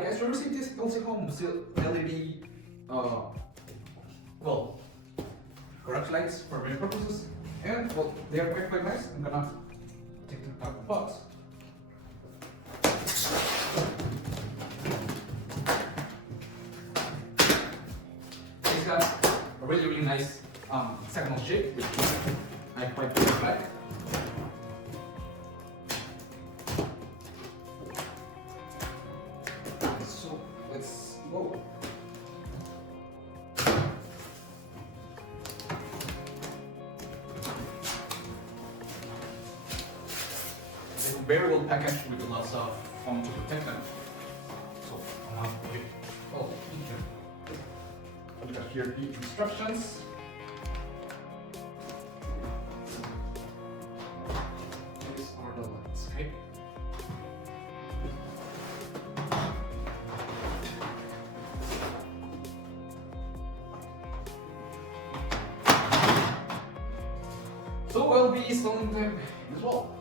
Hi guys, we received this LZHOME LED well, garage lights for many purposes, and well, they are quite nice. I'm gonna take them out of the box. It's got a really nice hexagonal shape, which I quite like. So let's go. They're very well packaged with lots of foam to protect them. So I'm not going look at here the instructions. These are the lights, okay? So I'll be installing them as well.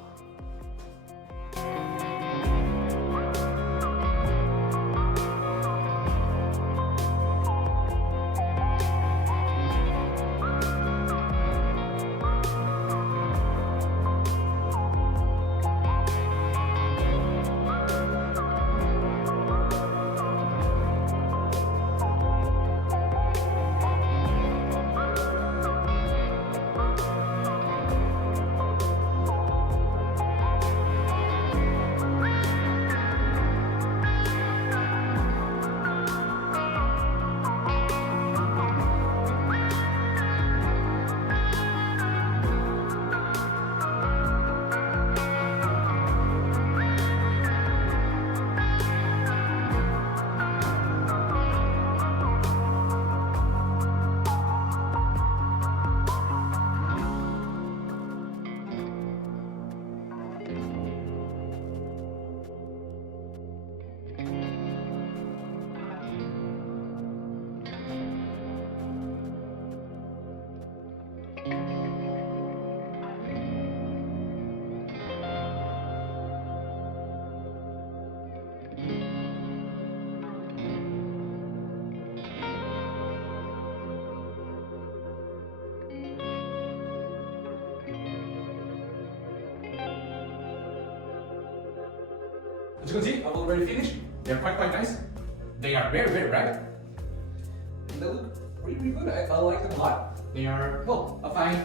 As you can see, I've already finished. They're quite nice. They are very bright. And they look really good. I like them a lot. They are, well, a fine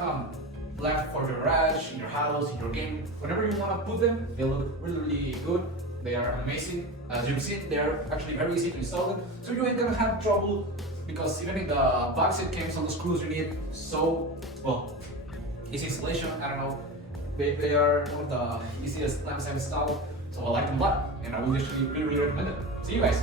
lamp for your garage, in your house, in your game. Whenever you want to put them, they look really good. They are amazing. As you've seen, they are actually very easy to install them. So you ain't gonna have trouble, because even in the box it comes all the screws you need. So, well, easy installation. I don't know. They are one of the easiest lamps I've installed. So I like them a lot, and I will actually really recommend it. See you guys!